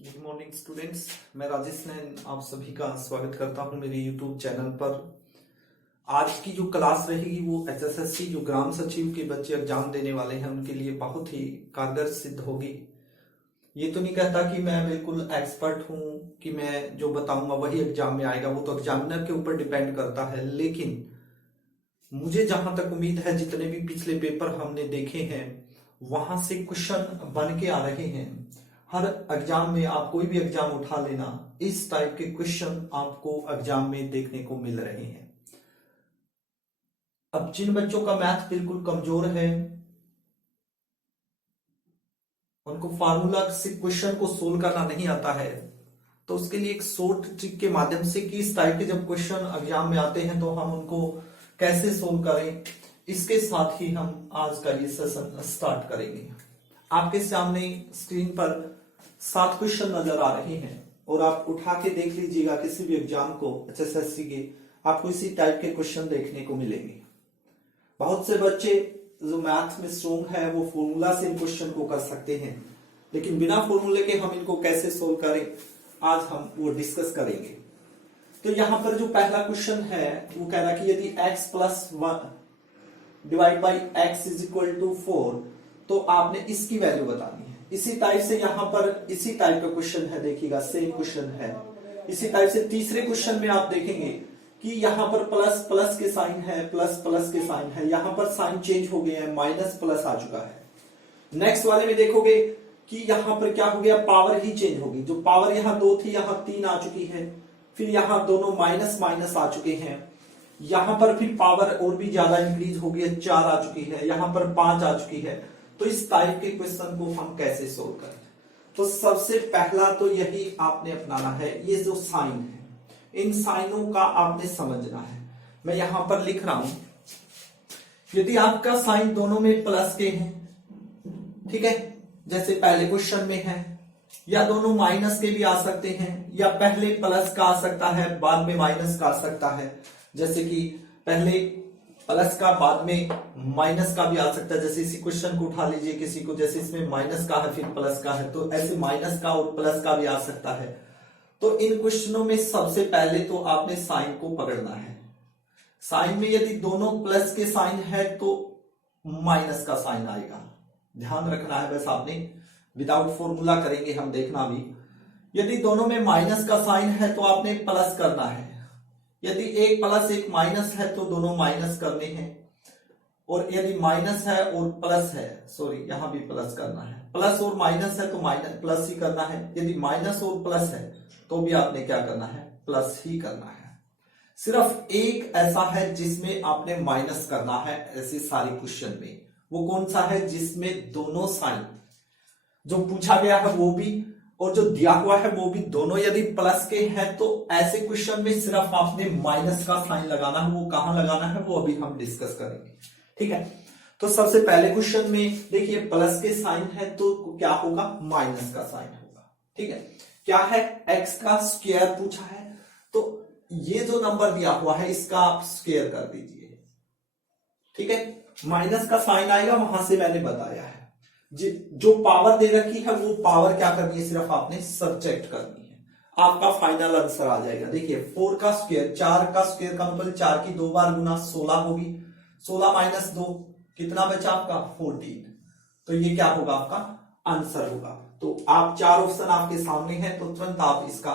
Good morning students, मैं राजेश नैन आप सभी का स्वागत करता हूं मेरे यूट्यूब चैनल पर। आज की जो क्लास रहेगी वो एचएसएससी जो ग्राम सचिव के बच्चे एग्जाम देने वाले हैं उनके लिए बहुत ही कारगर सिद्ध होगी। ये तो नहीं कहता कि मैं बिल्कुल एक्सपर्ट हूं कि मैं जो बताऊंगा वही एग्जाम में आएगा, वो तो एग्जामिनर के ऊपर डिपेंड करता है। लेकिन मुझे जहां तक उम्मीद है, जितने भी पिछले पेपर हमने देखे हैं वहां से क्वेश्चन बन के आ रहे हैं। हर एग्जाम में आप कोई भी एग्जाम उठा लेना, इस टाइप के क्वेश्चन आपको एग्जाम में देखने को मिल रहे हैं। अब जिन बच्चों का मैथ बिल्कुल कमजोर है, उनको फार्मूला से क्वेश्चन को सोल्व करना नहीं आता है, तो उसके लिए एक शॉर्ट ट्रिक के माध्यम से कि इस टाइप के जब क्वेश्चन एग्जाम में आते हैं तो हम उनको कैसे सोल्व करें, इसके साथ ही हम आज का ये सेशन स्टार्ट करेंगे। आपके सामने स्क्रीन पर 7 क्वेश्चन नजर आ रहे हैं और आप उठा के देख लीजिएगा किसी भी एग्जाम को, एचएसएससी के, आपको इसी टाइप के क्वेश्चन देखने को मिलेंगे। बहुत से बच्चे जो मैथ में स्ट्रोंग है वो फॉर्मूला से इन क्वेश्चन को कर सकते हैं, लेकिन बिना फॉर्मूले के हम इनको कैसे सोल्व करें आज हम वो डिस्कस करेंगे। तो यहां पर जो पहला क्वेश्चन है वो कह रहा है कि यदि x plus 1 divide by x is equal to 4 तो आपने इसकी वैल्यू बतानी है। इसी टाइप से यहां पर इसी टाइप का क्वेश्चन है, देखिएगा सेम क्वेश्चन है। इसी टाइप से तीसरे क्वेश्चन में आप देखेंगे कि यहां पर प्लस प्लस के साइन है, प्लस प्लस के साइन है, यहां पर साइन चेंज हो गए हैं, माइनस प्लस आ चुका है। नेक्स्ट वाले में देखोगे कि यहां पर क्या हो गया, पावर ही चेंज होगी। जो पावर यहां 2 थी यहां 3 आ चुकी है, फिर यहां दोनों माइनस माइनस आ चुके हैं, यहां पर फिर पावर और भी ज्यादा इंक्रीज हो गई है, 4 आ चुकी है, यहां पर 5 आ चुकी है। तो इस टाइप के क्वेश्चन को हम कैसे सोल्व करें? तो सबसे पहला तो यही आपने अपनाना है, ये जो साइन है इन साइनों का आपने समझना है। मैं यहां पर लिख रहा हूं, यदि आपका साइन दोनों में प्लस के हैं, ठीक है, जैसे पहले क्वेश्चन में है, या दोनों माइनस के भी आ सकते हैं, या पहले प्लस का आ सकता है बाद में माइनस का आ सकता है, जैसे कि पहले प्लस का बाद में माइनस का भी आ सकता है। जैसे इसी क्वेश्चन को उठा लीजिए किसी को, जैसे इसमें माइनस का है फिर प्लस का है, तो ऐसे माइनस का और प्लस का भी आ सकता है। तो इन क्वेश्चनों में सबसे पहले तो आपने साइन को पकड़ना है। साइन में यदि दोनों प्लस के साइन है तो माइनस का साइन आएगा, ध्यान रखना है। बस आपने विदाउट फॉर्मूला करेंगे हम, देखना भी। यदि दोनों में माइनस का साइन है तो आपने प्लस करना है। यदि एक प्लस एक माइनस है तो दोनों माइनस करने हैं, और यदि माइनस है और प्लस है, सॉरी यहां भी प्लस करना है, प्लस और माइनस है तो माइनस प्लस ही करना है। यदि माइनस और प्लस है तो भी आपने क्या करना है, प्लस ही करना है। सिर्फ एक ऐसा है जिसमें आपने माइनस करना है ऐसे सारे क्वेश्चन में, वो कौन सा है, जिसमें दोनों साइन जो पूछा गया है वो भी और जो दिया हुआ है वो भी दोनों यदि प्लस के हैं, तो ऐसे क्वेश्चन में सिर्फ आपने माइनस का साइन लगाना है। वो कहां लगाना है वो अभी हम डिस्कस करेंगे, ठीक है। तो सबसे पहले क्वेश्चन में देखिए प्लस के साइन है तो क्या होगा, माइनस का साइन होगा, ठीक है। क्या है, एक्स का स्क्वायर पूछा है, तो ये जो नंबर दिया हुआ है इसका आप स्क्वायर कर दीजिए, ठीक है। माइनस का साइन आएगा, वहां से मैंने बताया है। जो पावर दे रखी है वो पावर क्या करनी है, सिर्फ आपने सब्ट्रैक्ट करनी है, आपका फाइनल आंसर आ जाएगा। देखिए 4 का स्क्वायर, 4 का स्क्वायर का मतलब 4 की 2 बार गुना 16 होगी, 16 माइनस 2 कितना बचा आपका, 14। तो ये क्या होगा, आपका आंसर होगा। तो आप 4 ऑप्शन आपके सामने हैं, तो तुरंत आप इसका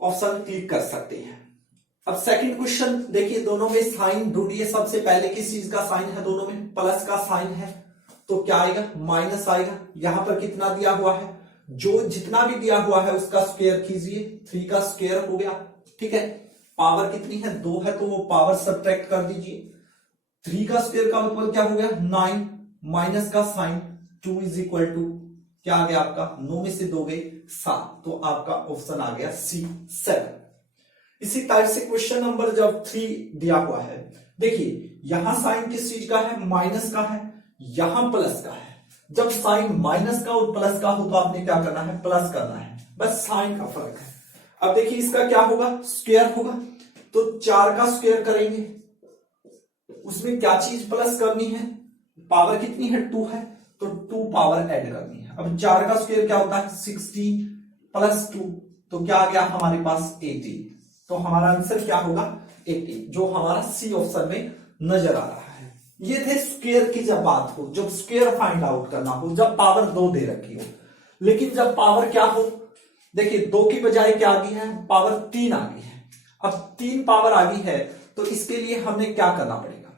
ऑप्शन क्लिक कर सकते हैं। अब सेकंड क्वेश्चन देखिए, दोनों में साइन ढूंढिए। सबसे पहले किस चीज का साइन है, दोनों में प्लस का साइन है, तो क्या आएगा, माइनस आएगा। यहां पर कितना दिया हुआ है, जो जितना भी दिया हुआ है उसका स्क्वायर कीजिए, 3 का स्क्वायर हो गया, ठीक है। पावर कितनी है, 2 है, तो वो पावर सब्ट्रैक्ट कर दीजिए। 3 का स्क्वायर का मतलब क्या हो गया, 9, माइनस का साइन 2 इज इक्वल टू क्या आ गया आपका, 9 में से 2 गए 7, तो आपका ऑप्शन आ गया सी 7। इसी टाइप से क्वेश्चन नंबर जब 3 दिया हुआ है, देखिए यहां साइन किस चीज का है, माइनस का है, यहां प्लस का है। जब साइन माइनस का और प्लस का हो तो आपने क्या करना है, प्लस करना है, बस साइन का फर्क है। अब देखिए इसका क्या होगा, स्क्वायर होगा, तो 4 का स्क्वायर करेंगे, उसमें क्या चीज प्लस करनी है, पावर कितनी है, 2 है, तो 2 पावर ऐड करनी है। है। अब 4 का स्क्वायर क्या होता है 60 प्लस 2, तो क्या आ गया हमारे पास 80। तो हमारा आंसर क्या होगा 80, जो हमारा सी ऑप्शन में नजर आ रहा है। ये थे स्क्वायर की जब बात हो, जब स्क्वायर फाइंड आउट करना हो, जब पावर 2 दे रखी हो। लेकिन जब पावर क्या हो, देखिए 2 की बजाय क्या आ गई है पावर 3 आ गई है। अब 3 पावर आ गई है तो इसके लिए हमें क्या करना पड़ेगा,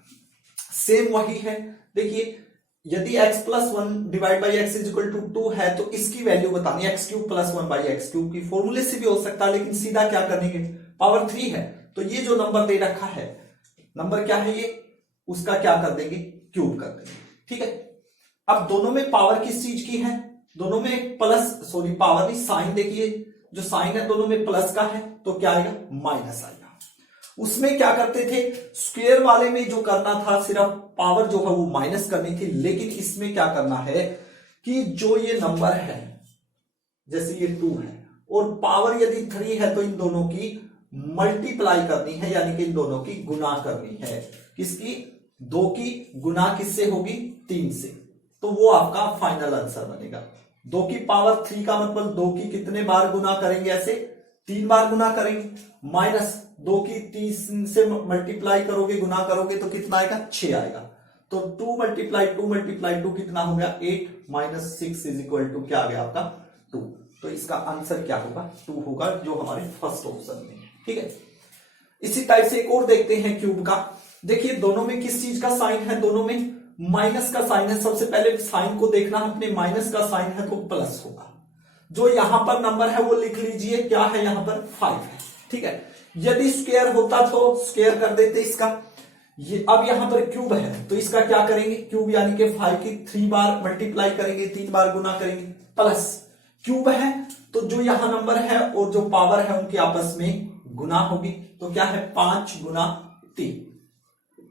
सेम वही है। देखिए यदि x plus 1 divide by x is equal to 2 है तो इसकी वैल्यू बतानी है x cube plus 1 by x cube की। फॉर्मूले से भी हो सकता है लेकिन सीधा क्या करेंगे, पावर 3 है तो ये जो नंबर दे रखा है, नंबर क्या है ये, उसका क्या कर देंगे क्यूब कर देंगे। ठीक है, अब दोनों में पावर किस चीज की है, दोनों में प्लस, सॉरी पावर नहीं साइन, देखिए जो साइन है दोनों में प्लस का है तो क्या आएगा माइनस आएगा। उसमें क्या करते थे, स्क्वायर वाले में जो करना था सिर्फ पावर जो है वो माइनस करनी थी, लेकिन इसमें क्या करना है कि जो ये नंबर है जैसे ये 2 है और पावर यदि 3 है तो इन दोनों की मल्टीप्लाई करनी है, यानी कि इन दोनों की गुना करनी है। किसकी, 2 की गुना किससे होगी 3 से, तो वो आपका फाइनल आंसर बनेगा। 2 की पावर 3 का मतलब 2 की कितने बार गुना करेंगे, ऐसे 3 बार गुना करेंगे, माइनस 2 की 3 से मल्टीप्लाई करोगे गुना करोगे तो कितना आएगा 6 आएगा। तो 2 मल्टीप्लाई 2 कितना हो गया 8 माइनस 6 इज इक्वल टू क्या आ गया आपका 2। तो इसका आंसर क्या होगा 2 होगा, जो हमारे फर्स्ट ऑप्शन में है। ठीक है, इसी टाइप से एक और देखते हैं क्यूब का। देखिए दोनों में किस चीज का साइन है, दोनों में माइनस का साइन है। सबसे पहले साइन को देखना, अपने माइनस का साइन है तो प्लस होगा। जो यहां पर नंबर है वो लिख लीजिए, क्या है यहां पर 5 है। ठीक है, यदि स्क्वायर होता तो स्क्वायर कर देते इसका, ये अब यहां पर क्यूब है तो इसका क्या करेंगे क्यूब, यानी कि 5 की 3 बार मल्टीप्लाई करेंगे, 3 बार गुना करेंगे, प्लस क्यूब है तो जो यहां नंबर है और जो पावर है उनकी आपस में गुना होगी। तो क्या है 5 गुना 3,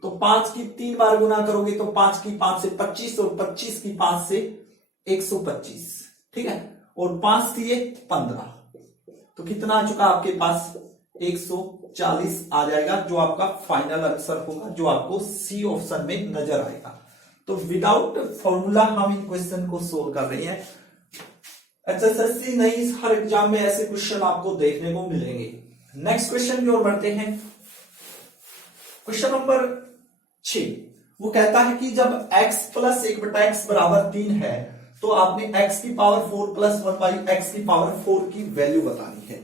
तो 5 की 3 बार गुना करोगे तो 5 की 5 से 25 और 25 की 5 से 125। ठीक है, और 5 दिए 15, तो कितना आ चुका आपके पास 140 आ जाएगा, जो आपका फाइनल आंसर होगा, जो आपको सी ऑप्शन में नजर आएगा। तो विदाउट फॉर्मूला हम इन क्वेश्चन को सोल्व कर रहे हैं। एचएसएससी नहीं, हर एग्जाम में ऐसे क्वेश्चन आपको देखने को मिलेंगे। नेक्स्ट क्वेश्चन की ओर बढ़ते हैं। क्वेश्चन नंबर 6 वो कहता है कि जब x प्लस 1/x बराबर 3 है तो आपने x की पावर 4 प्लस 1 बाई एक्स की पावर 4 की वैल्यू बतानी है।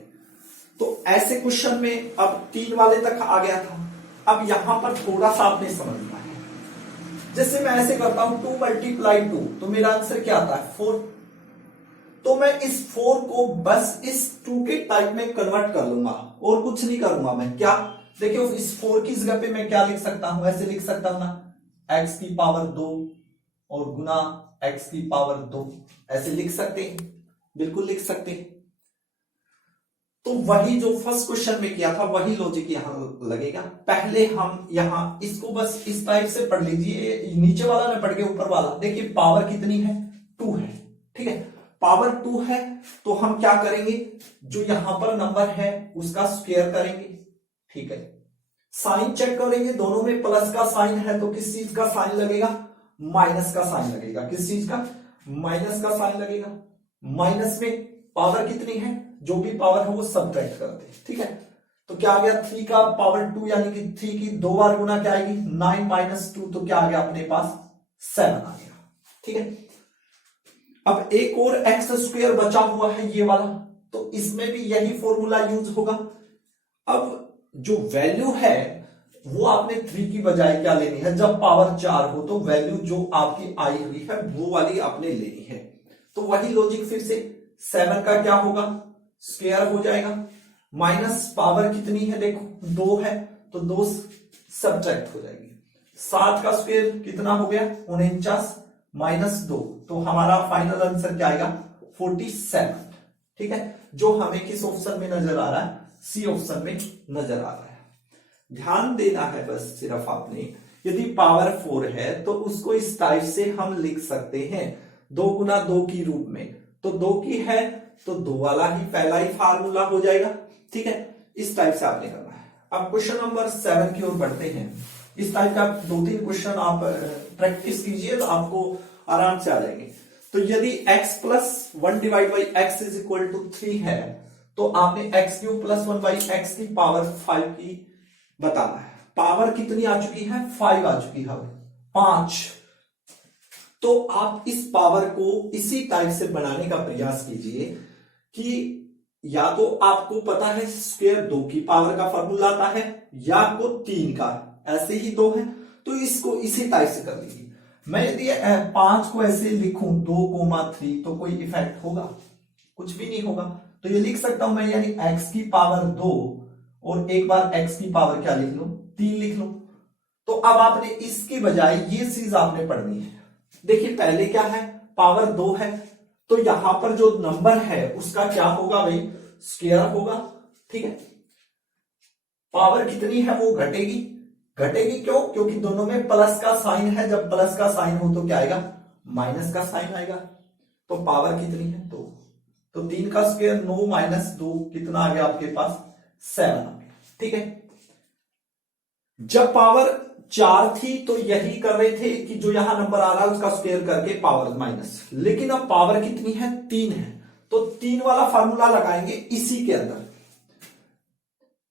तो ऐसे क्वेश्चन में अब 3 वाले तक आ गया था, अब यहां पर थोड़ा सा आपने समझना है। जैसे मैं ऐसे करता हूं 2 मल्टीप्लाई 2, तो मेरा आंसर क्या आता है 4। तो मैं इस 4 को बस इस 2 के टाइप में कन्वर्ट कर लूंगा और कुछ नहीं करूंगा मैं। क्या, देखिए इस 4 की जगह पे मैं क्या लिख सकता हूं, ऐसे लिख सकता हूं ना, x की पावर 2 और गुना x की पावर 2, ऐसे लिख सकते हैं, बिल्कुल लिख सकते हैं। तो वही जो फर्स्ट क्वेश्चन में किया था वही लॉजिक यहां लगेगा। पहले हम यहां इसको बस इस टाइप से पढ़ लीजिए, नीचे वाला ना पढ़ के ऊपर वाला। देखिए पावर कितनी है 2 है। ठीक है, पावर 2 है तो हम क्या करेंगे, जो यहां पर नंबर है उसका स्क्वायर करेंगे। ठीक है, साइन चेक करेंगे, दोनों में प्लस का साइन है तो किस चीज का साइन लगेगा, माइनस का साइन लगेगा। किस चीज का, माइनस का साइन लगेगा। माइनस में पावर कितनी है, जो भी पावर है वो सब्ट्रैक्ट करते हैं। ठीक है, तो क्या आ गया 3 का पावर 2, यानी कि 3 की 2 बार गुना क्या आएगी 9 माइनस 2, तो क्या आ गया अपने पास 7 आ गया। ठीक है, अब एक और एक्स स्क्वायर बचा हुआ है ये वाला, तो इसमें भी यही फॉर्मूला यूज होगा। अब जो वैल्यू है वो आपने 3 की बजाय क्या लेनी है, जब पावर 4 हो तो वैल्यू जो आपकी आई हुई है वो वाली आपने लेनी है। तो वही लॉजिक फिर से 7 का क्या होगा स्क्वायर हो जाएगा, माइनस पावर कितनी है देखो 2 है तो 2 सब्ट्रैक्ट हो जाएगी। 7 का स्क्वायर कितना हो गया 49 माइनस 2, तो हमारा फाइनल आंसर क्या आएगा 47। ठीक है, जो हमें किस ऑप्शन में नजर आ रहा है, सी ऑप्शन में नजर आ रहा है। ध्यान देना है बस सिर्फ आपने, यदि पावर 4 है तो उसको इस टाइप से हम लिख सकते हैं 2 गुना 2 की रूप में, तो 2 की है तो 2 वाला ही पहला ही फार्मूला हो जाएगा। ठीक है, इस टाइप से आपने करना है। अब क्वेश्चन नंबर 7 की ओर बढ़ते हैं। इस टाइप का 2-3 क्वेश्चन आप प्रैक्टिस कीजिए तो आपको आराम से आ जाएंगे। तो तो यदि x plus 1 divide by x is equal to 3 है तो आपने x cube plus 1 by x की पावर 5 की बताना है। पावर कितनी आ चुकी है? 5 आ चुकी है, 5। तो आप इस पावर को इसी टाइप से बनाने का प्रयास कीजिए कि या तो आपको पता है स्क्वायर 2 की पावर का फॉर्मूला आता है या आपको 3 का, ऐसे ही 2 है तो इसको इसी टाइप से कर लीजिए। मैं यदि 5 को ऐसे लिखूं 2,3 तो कोई इफेक्ट होगा? कुछ भी नहीं होगा। तो ये लिख सकता हूं मैं, यानी x की पावर 2 और एक बार x की पावर क्या लिख लो? 3 लिख लो। तो अब आपने इसके बजाय ये चीज आपने पढ़नी है। देखिए पहले क्या है, पावर 2 है तो यहां पर जो नंबर है उसका क्या होगा भाई? स्क्वायर होगा, ठीक है। पावर कितनी है वो घटेगी, घटेगी क्यों? क्योंकि दोनों में प्लस का साइन है, जब प्लस का साइन हो तो क्या आएगा? माइनस का साइन आएगा। तो पावर कितनी है? 2। तो 3 का स्क्वायर 9 माइनस 2 कितना आ गया आपके पास? 7 आ गया, ठीक है। जब पावर 4 थी तो यही कर रहे थे कि जो यहां नंबर आ रहा है उसका स्क्वायर करके पावर माइनस, लेकिन अब पावर कितनी है? 3 है तो 3 वाला फार्मूला लगाएंगे इसी के अंदर।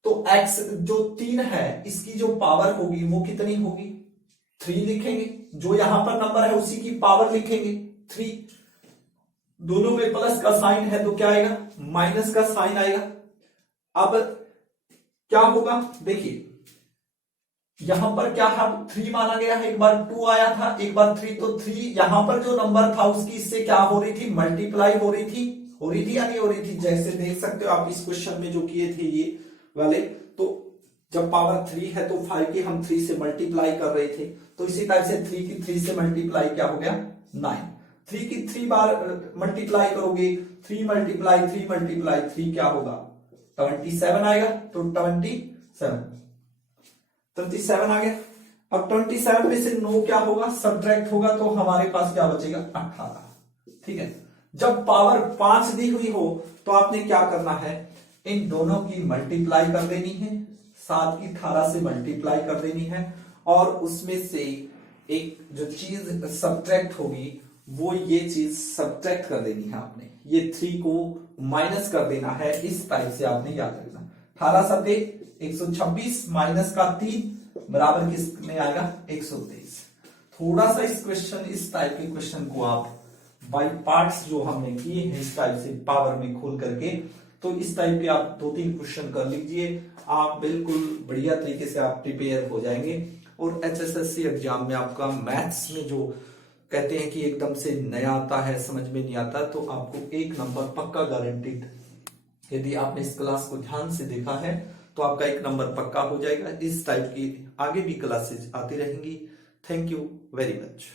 तो x जो 3 है इसकी जो पावर होगी वो कितनी होगी? 3 लिखेंगे, जो यहां पर नंबर है उसी की पावर लिखेंगे 3। दोनों में प्लस का साइन है तो क्या आएगा? माइनस का साइन आएगा। अब क्या होगा? देखिए यहां पर क्या है? 3 माना गया है, एक बार 2 आया था, एक बार 3, तो 3 यहां पर जो नंबर था उसकी इससे क्या हो रही थी? मल्टीप्लाई हो रही थी या नहीं हो रही थी? जैसे देख सकते हो आप इस क्वेश्चन में जो किए थे ये वाले, तो जब पावर 3 है तो 5 की हम 3 से मल्टीप्लाई कर रहे थे, तो इसी टाइप से 3 की 3 से मल्टीप्लाई क्या हो गया? 9। 3 की 3 बार मल्टीप्लाई करोगे, 3 मल्टीप्लाई 3 मल्टीप्लाई 3 क्या होगा? 27 आएगा। तो 27 आ गया। अब 27 में से 9 क्या होगा? सब्ट्रैक्ट होगा तो हमारे पास क्या बचेगा? 18, ठीक है। जब पावर 5 दी हुई हो तो आपने क्या करना है? इन दोनों की मल्टीप्लाई कर देनी है, 7 की 18 से मल्टीप्लाई कर देनी है, और उसमें से एक जो चीज सब्ट्रैक्ट होगी वो ये चीज सब्ट्रैक्ट कर देनी है आपने, ये 3 को माइनस कर देना है। इस टाइप से आपने याद रखना। 18 सत्ते 126 माइनस का 3 बराबर किसमें आएगा? 123। थोड़ा सा इस क्वेश्चन, इस टाइप के क्वेश्चन को आप बाय पार्ट्स जो हमने किए हैं इस टाइप से पावर में खोल करके, तो इस टाइप के आप 2-3 क्वेश्चन कर लीजिए, आप बिल्कुल बढ़िया तरीके से आप प्रिपेयर हो जाएंगे। और HSSC एग्जाम में आपका मैथ्स में जो कहते हैं कि एकदम से नया आता है, समझ में नहीं आता, तो आपको 1 नंबर पक्का गारंटीड। यदि आपने इस क्लास को ध्यान से देखा है तो आपका 1 नंबर पक्का हो जाएगा। इस टाइप की आगे भी क्लासेज आती रहेंगी। Thank you very much.